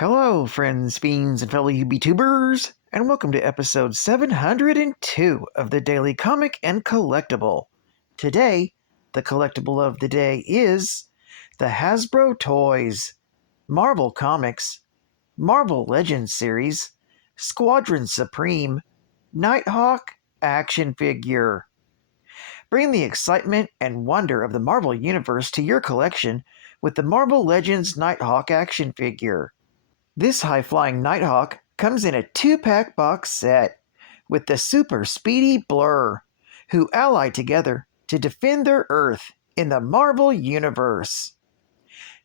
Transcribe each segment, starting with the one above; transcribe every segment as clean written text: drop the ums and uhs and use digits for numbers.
Hello, friends, fiends, and fellow UBTubers, and welcome to episode 702 of the Daily Comic and Collectible. Today, the collectible of the day is the Hasbro Toys, Marvel Comics, Marvel Legends series, Squadron Supreme, Nighthawk action figure. Bring the excitement and wonder of the Marvel Universe to your collection with the Marvel Legends Nighthawk action figure. This high-flying Nighthawk comes in a 2-pack box set with the super speedy Blur, who ally together to defend their Earth in the Marvel Universe.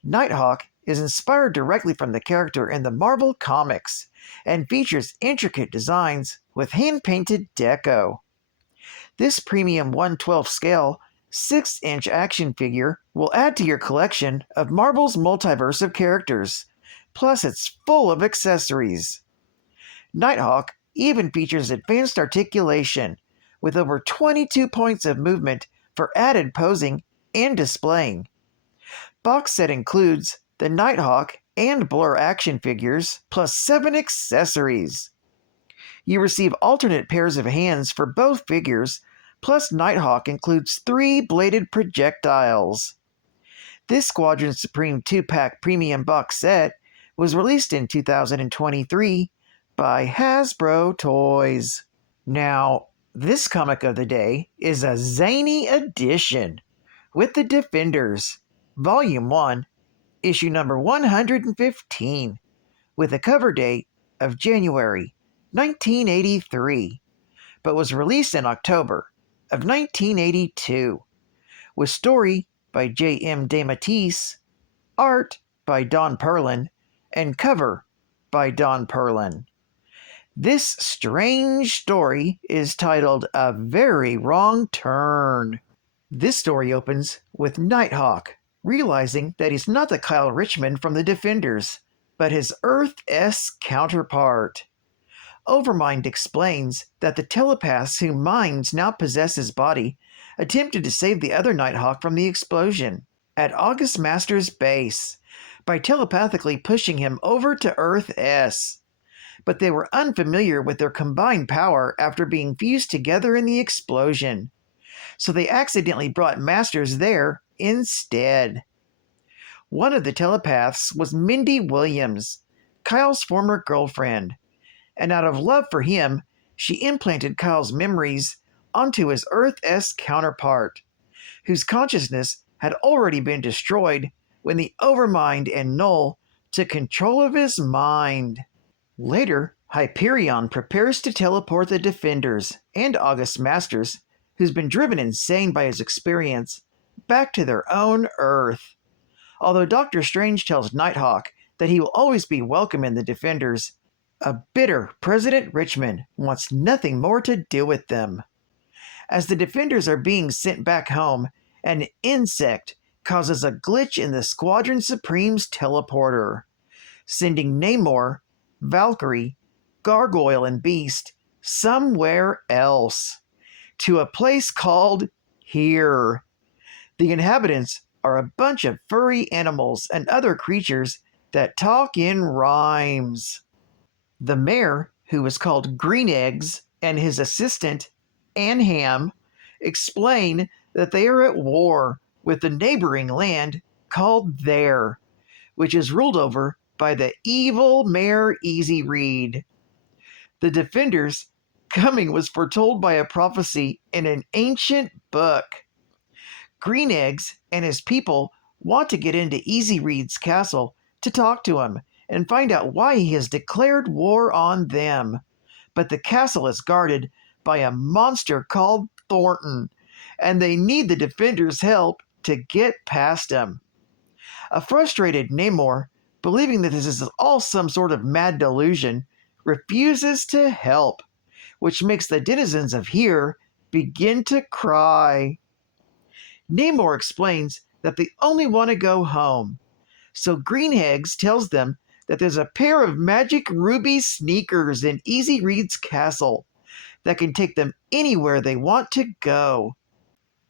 Nighthawk is inspired directly from the character in the Marvel Comics and features intricate designs with hand-painted deco. This premium 1/12 scale 6-inch action figure will add to your collection of Marvel's multiverse of characters. Plus, it's full of accessories. Nighthawk even features advanced articulation, with over 22 points of movement for added posing and displaying. Box set includes the Nighthawk and Blur action figures, plus 7 accessories. You receive alternate pairs of hands for both figures, plus Nighthawk includes 3 bladed projectiles. This Squadron Supreme 2-pack premium box set was released in 2023 by Hasbro Toys. Now, this comic of the day is a zany edition with the Defenders, Volume 1, issue number 115, with a cover date of January 1983, but was released in October of 1982, with story by J.M. DeMatteis, art by Don Perlin, and cover by Don Perlin. This strange story is titled A Very Wrong Turn. This story opens with Nighthawk realizing that he's not the Kyle Richmond from the Defenders, but his Earth-esque counterpart. Overmind explains that the telepaths whom minds now possess his body attempted to save the other Nighthawk from the explosion at August Master's base by telepathically pushing him over to Earth-S. But they were unfamiliar with their combined power after being fused together in the explosion, so they accidentally brought Masters there instead. One of the telepaths was Mindy Williams, Kyle's former girlfriend, and out of love for him, she implanted Kyle's memories onto his Earth-S counterpart, whose consciousness had already been destroyed when the Overmind and Null took control of his mind. Later, Hyperion prepares to teleport the Defenders and August Masters, who's been driven insane by his experience, back to their own Earth. Although Doctor Strange tells Nighthawk that he will always be welcome in the Defenders, a bitter President Richmond wants nothing more to do with them. As the Defenders are being sent back home, an insect causes a glitch in the Squadron Supreme's teleporter, sending Namor, Valkyrie, Gargoyle, and Beast somewhere else, to a place called Here. The inhabitants are a bunch of furry animals and other creatures that talk in rhymes. The mayor, who is called Green Eggs, and his assistant, Anham, explain that they are at war with the neighboring land called There, which is ruled over by the evil Mayor Easy Reed. The Defenders' coming was foretold by a prophecy in an ancient book. Green Eggs and his people want to get into Easy Reed's castle to talk to him and find out why he has declared war on them. But the castle is guarded by a monster called Thornton, and they need the Defenders' help to get past him. A frustrated Namor, believing that this is all some sort of mad delusion, refuses to help, which makes the denizens of Here begin to cry. Namor explains that they only want to go home, so Green Eggs tells them that there's a pair of magic ruby sneakers in Easy Reed's castle that can take them anywhere they want to go.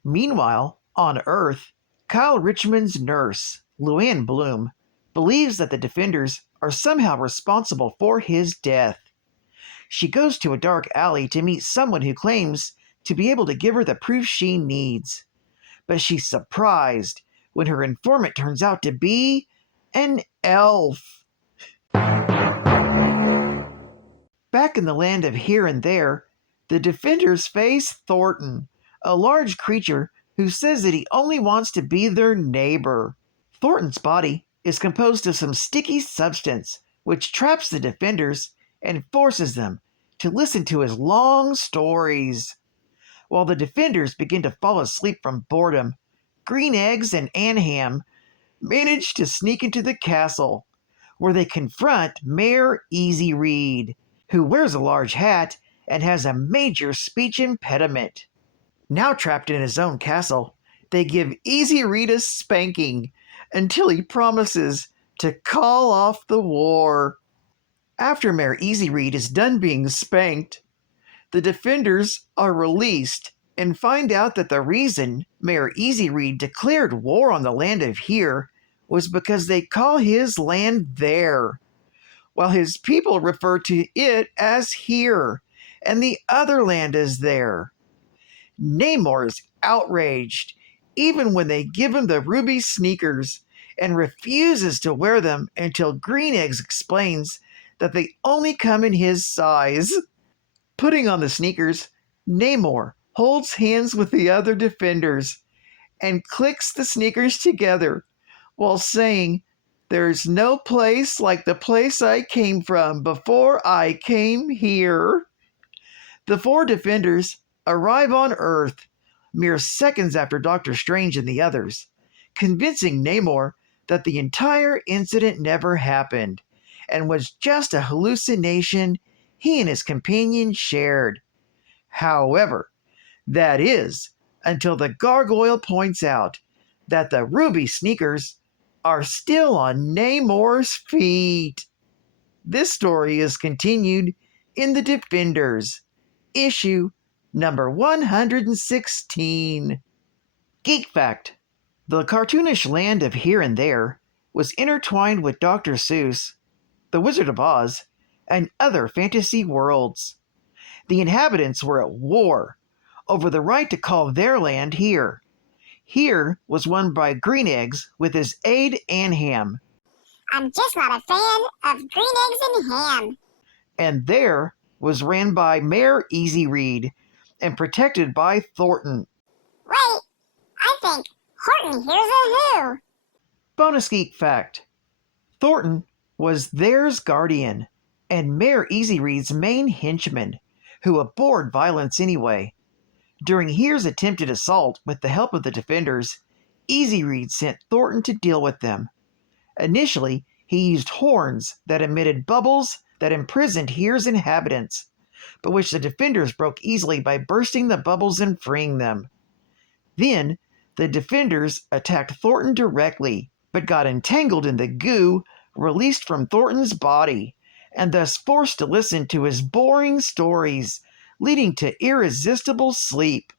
Meanwhile, on Earth, Kyle Richmond's nurse, Luann Bloom, believes that the Defenders are somehow responsible for his death. She goes to a dark alley to meet someone who claims to be able to give her the proof she needs. But she's surprised when her informant turns out to be an elf. Back in the land of here and there, the defenders face Thornton, a large creature who says that he only wants to be their neighbor. Thornton's body is composed of some sticky substance which traps the defenders and forces them to listen to his long stories. While the defenders begin to fall asleep from boredom, Green Eggs and Anham manage to sneak into the castle, where they confront Mayor Easy Reed, who wears a large hat and has a major speech impediment. Now trapped in his own castle, they give Easy Reed a spanking until he promises to call off the war. After Mayor Easy Reed is done being spanked, the defenders are released and find out that the reason Mayor Easy Reed declared war on the land of here was because they call his land there, while his people refer to it as here, and the other land as there. Namor is outraged, even when they give him the ruby sneakers, and refuses to wear them until Green Eggs explains that they only come in his size. Putting on the sneakers, Namor holds hands with the other defenders and clicks the sneakers together while saying, "There's no place like the place I came from before I came here." The four defenders arrive on Earth mere seconds after Doctor Strange and the others, convincing Namor that the entire incident never happened and was just a hallucination he and his companion shared. However, that is until the gargoyle points out that the ruby sneakers are still on Namor's feet. This story is continued in The Defenders, issue number 116. Geek Fact: the cartoonish land of here and there was intertwined with Dr. Seuss, The Wizard of Oz, and other fantasy worlds. The inhabitants were at war over the right to call their land here. Here was won by Green Eggs with his aide Anham. "I'm just not a fan of green eggs and ham." And there was ran by Mayor Easy Reed and protected by Thornton. Wait, I think Horton here's a who. Bonus Geek Fact: Thornton was theirs guardian and Mayor Easy Reed's main henchman, who abhorred violence anyway. During Here's attempted assault with the help of the defenders, Easy Reed sent Thornton to deal with them. Initially, he used horns that emitted bubbles that imprisoned Here's inhabitants, but which the defenders broke easily by bursting the bubbles and freeing them. Then, the defenders attacked Thornton directly, but got entangled in the goo released from Thornton's body, and thus forced to listen to his boring stories, leading to irresistible sleep.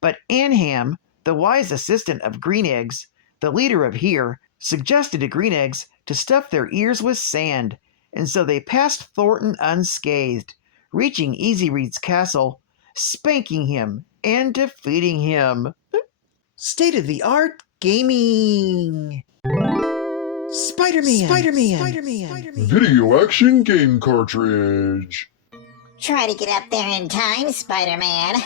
But Anham, the wise assistant of Green Eggs, the leader of Here, suggested to Green Eggs to stuff their ears with sand, and so they passed Thornton unscathed, reaching Easy Reed's castle, spanking him and defeating him. State-of-the-art gaming. Spider-Man. Video action game cartridge. Try to get up there in time, Spider-Man.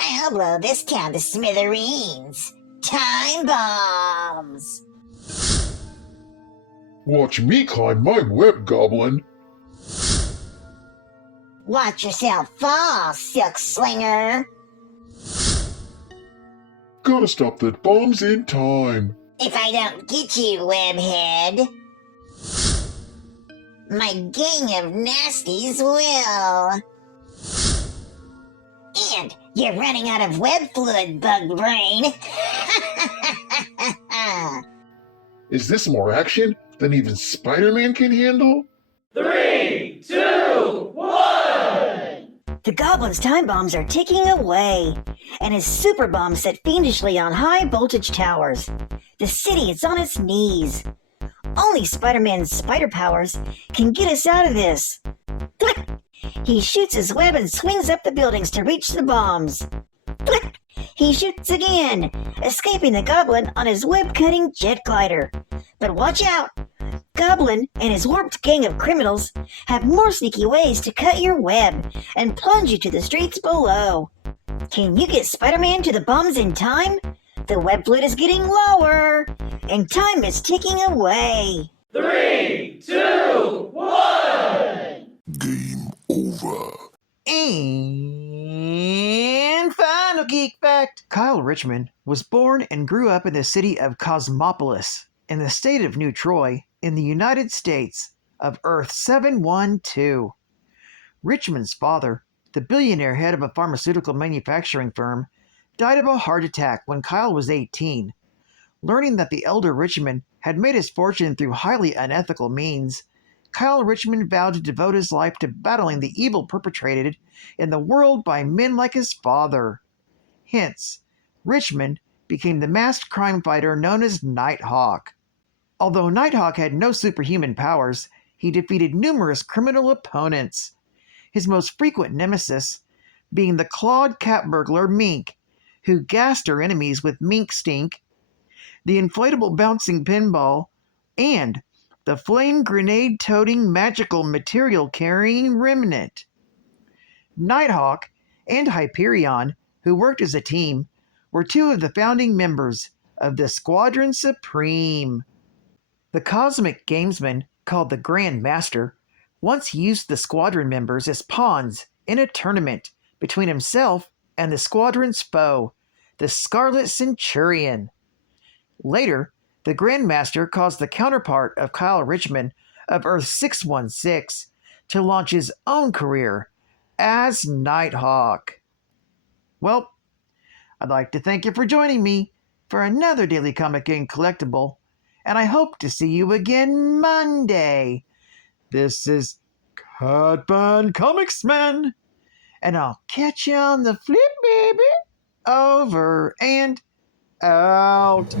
I'll blow this town to smithereens. Time bombs. Watch me climb my web, Goblin. Watch yourself fall, Silk Slinger. Gotta stop that bombs in time. If I don't get you, Webhead, my gang of nasties will. And you're running out of web fluid, Bug Brain. Is this more action than even Spider-Man can handle? 3, 2, 1! The Goblin's time bombs are ticking away, and his super bombs set fiendishly on high voltage towers. The city is on its knees. Only Spider-Man's spider powers can get us out of this. Flick! He shoots his web and swings up the buildings to reach the bombs. Flick! He shoots again, escaping the Goblin on his web-cutting jet glider. But watch out! Goblin and his warped gang of criminals have more sneaky ways to cut your web and plunge you to the streets below. Can you get Spider-Man to the bombs in time? The web fluid is getting lower, and time is ticking away. 3, 2, 1. Game over. And final geek fact. Kyle Richmond was born and grew up in the city of Cosmopolis in the state of New Troy in the United States of Earth 712. Richmond's father, the billionaire head of a pharmaceutical manufacturing firm, died of a heart attack when Kyle was 18. Learning that the elder Richmond had made his fortune through highly unethical means, Kyle Richmond vowed to devote his life to battling the evil perpetrated in the world by men like his father. Hence, Richmond became the masked crime fighter known as Nighthawk. Although Nighthawk had no superhuman powers, he defeated numerous criminal opponents, his most frequent nemesis being the clawed cat burglar Mink, who gassed her enemies with mink stink, the inflatable bouncing pinball, and the flame grenade-toting magical material-carrying remnant. Nighthawk and Hyperion, who worked as a team, were two of the founding members of the Squadron Supreme. The cosmic gamesman, called the Grand Master, once used the squadron members as pawns in a tournament between himself and the squadron's foe, the Scarlet Centurion. Later, the Grand Master caused the counterpart of Kyle Richmond of Earth 616 to launch his own career as Nighthawk. Well, I'd like to thank you for joining me for another Daily Comic and Collectible, and I hope to see you again Monday. This is Codbun Comics Man, and I'll catch you on the flip, baby. Over and out.